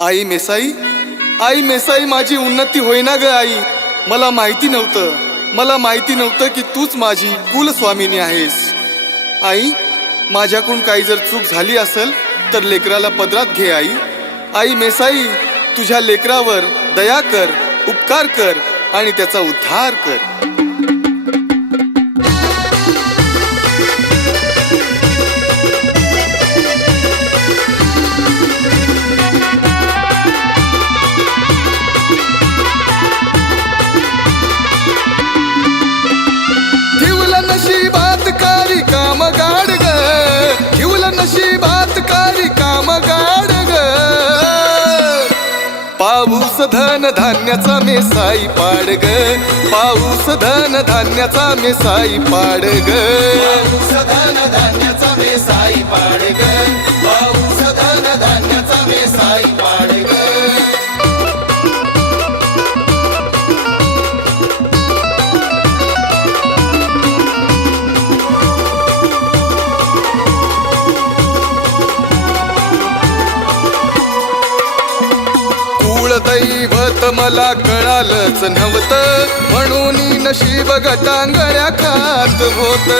आई मेसाई आई मेसाई माझी उन्नती होईना ग आई. मला माहिती नव्हतं मला माहिती नव्हतं की तूच माझी कुलस्वामिनी आहेस. आई माझ्याकडून काही जर चूक झाली असेल तर लेकराला पदरात घे आई. आई मेसाई तुझ्या लेकरावर दया कर उपकार कर आणि त्याचा उद्धार कर. धन धान्याचा मी साई पाड ग. पाऊस धन धान्याचा मी साई पाड ग. पाऊस धन धान्याचा मी साई पाड ग. मला कळालंच नव्हतं. म्हणून नशीब गटांगळ्या खात होत.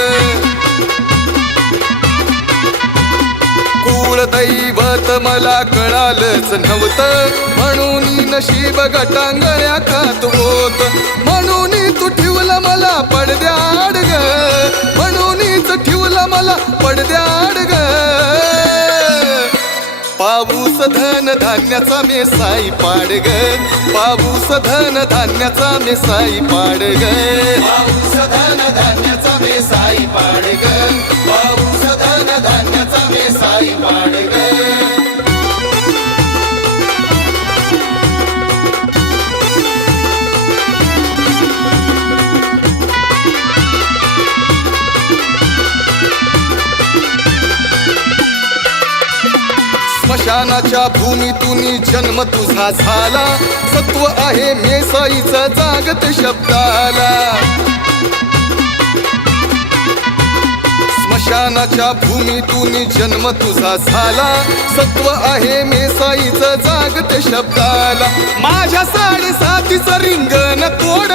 कुळदैवत मला कळालंच नव्हतं. म्हणून नशीब गटांगळ्या खात होत. म्हणून तू ठेवलं मला पडद्याड ग. म्हणूनच ठेवलं मला पडद्याड ग. पाऊस धन धान्याचा मेसाई पाड ग. पाऊस धन धान्याचा मेसाई पाड ग. पाऊस धन धान्याचा स्मशानाच्या भूमीतून जन्म तुझा झाला. सत्व आहे मेसाईचा जागत शब्दाला. स्मशानाच्या भूमीतून जन्म तुझा झाला. सत्व आहे मेसाईचं जागत शब्दाला. माझ्या साडेसातीचं रिंगण तोड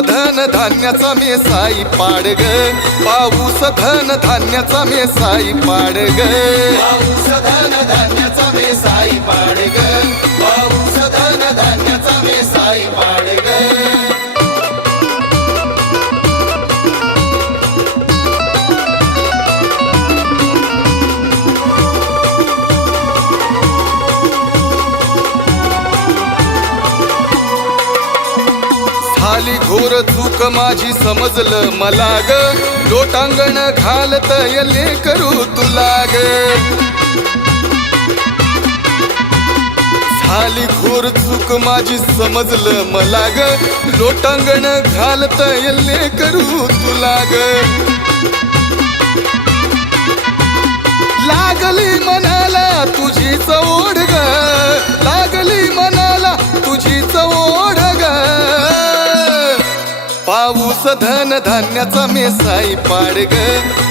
धन धान्याचा मे साई पाड ग. पाऊस धन धान्याचा मेसाई पाड ग. पाऊस धन धान्याचा मेसाई पाड ग. पाऊस धन धान्याचा मेसाई पाड ग चूक माझी समजलं मला ग लोटांगण घालत यले करू तुला ग झाली घोर चूक माझी समजलं मला ग लोटांगण घालत यले करू तुला ग लागली मनाला तुझी चव धन धान्याचा मेसाई पाड ग.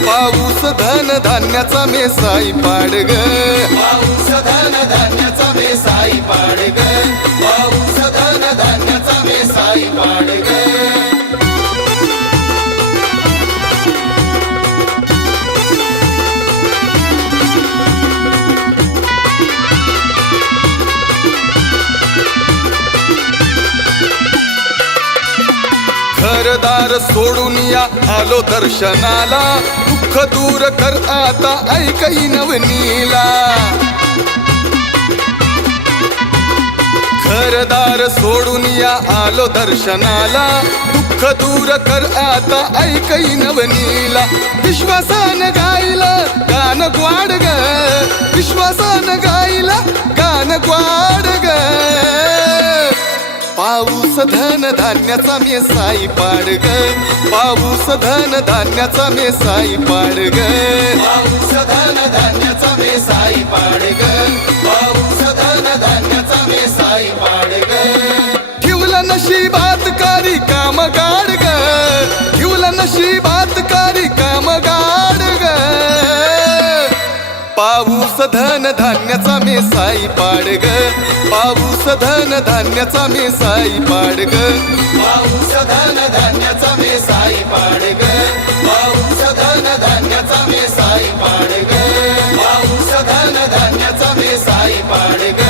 पाऊस धन धान्याचा मेसाई पाड ग. पाऊस धन धान्याचा मेसाई पाड ग. पाऊस धन धान्याचा मेसाई पाड ग. संसार सोडून या. आलो दर्शनाला. दुःख दूर कर आता. ऐकई नवनीला. घरदार सोडून या. आलो दर्शनाला. दुःख दूर कर आता. ऐकई नवनीला. विश्वासान गायला गान ग्वाड ग. विश्वासान गायला गान ग्वाड धन धान्याचा मेसाई पाड पाडग पाऊस धन धान्याचा मेसाई पाड ग पाऊस धन धान्याचा मी साई पाडग पाऊस धन धान्याचा मी साई पाडग पाऊस धन धान्याचा मी साई पाडग पाऊस धन धान्याचा मी साई पाडग पाऊस धन धान्याचा मी साई पाडग